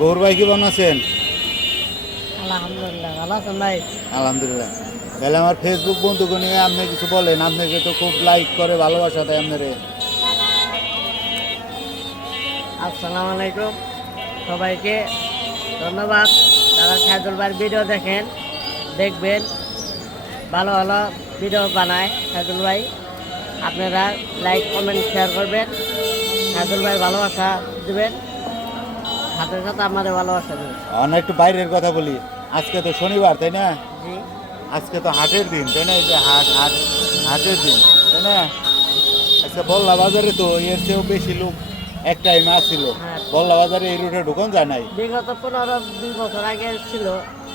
গৌর ভাই কেমন আছেন? আলহামদুলিল্লাহ ভালো আছেন ভাই? আলহামদুলিল্লাহ। তাহলে আমার ফেসবুক বন্ধুকে নিয়ে আপনি কিছু বলেন, আপনাকে তো খুব লাইক করে ভালোবাসা দেয় আপনারে। আসসালামু আলাইকুম সবাইকে ধন্যবাদ। যারা সাইদুল ভাইয়ের ভিডিও দেখবেন, ভালো ভালো ভিডিও বানায় সাইদুল ভাই। আপনারা লাইক কমেন্ট শেয়ার করবেন, সাইদুল ভাই ভালোবাসা দেবেন, সাথে সাথে আমাদের ভালোবাসা দেবেন। অনেক একটু বাইরের কথা বলি, আজকে তো শনিবার তাই না? জি, আজকে তো হাটের দিন তাই না? এই যে হাটের দিন তাই না? আচ্ছা, বল্লা বাজারে তো এর চেয়েও বেশি লোক এক টাইমে আসছিল। হ্যাঁ। বল্লা বাজারে এই রুটে ঢুকন যায় নাই। বিগত 15-20 বছর আগে ছিল,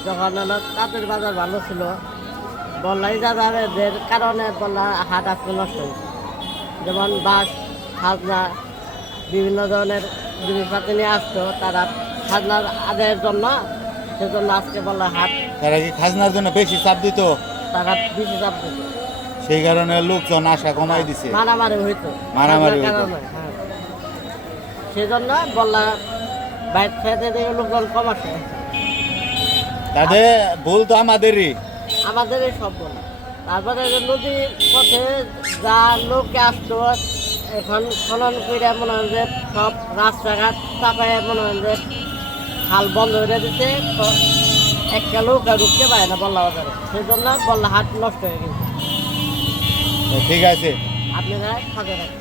যখন হলো তাঁতের বাজার ভালো ছিল, বল্লাই যাদের কারণে বল্লা হাট আজকে নষ্ট হয়েছে। যেমন বাস, খাজনা, বিভিন্ন ধরনের জিনিসপাতি নিয়ে আসতো, তারা খাজনার আদায়ের জন্য, সেজন্য আজকে বল্লা হাট তারা কি খাজনার জন্য বেশি চাপ দিত? তারা বেশি চাপ দিত, সেই কারণে লোকজন আশা কমাই দিছে। মারামারি হইতো, মারামারি খাজনার হইতো। কারণে, হ্যাঁ। সেজন্য বল্লা বাইর খেতে দিয়ে লোকজন কম আসে। তাদের ভুল তো আমাদেরই। আমাদের এই সব বলা। তারপরে যে নদীর পথে যা লোকে আসতো, এখন খনন করে মনে হয় যে সব রাস্তাঘাট চাপায় মনে হয় যে খাল বন্ধ হয়ে দিতে, একটা লোক আর ঢুকতে পারে না বল্লা বাজারে। সেই জন্য বল্লা হাট নষ্ট হয়ে গেছে। ঠিক আছে। আপনারা সজাগ রাখবেন।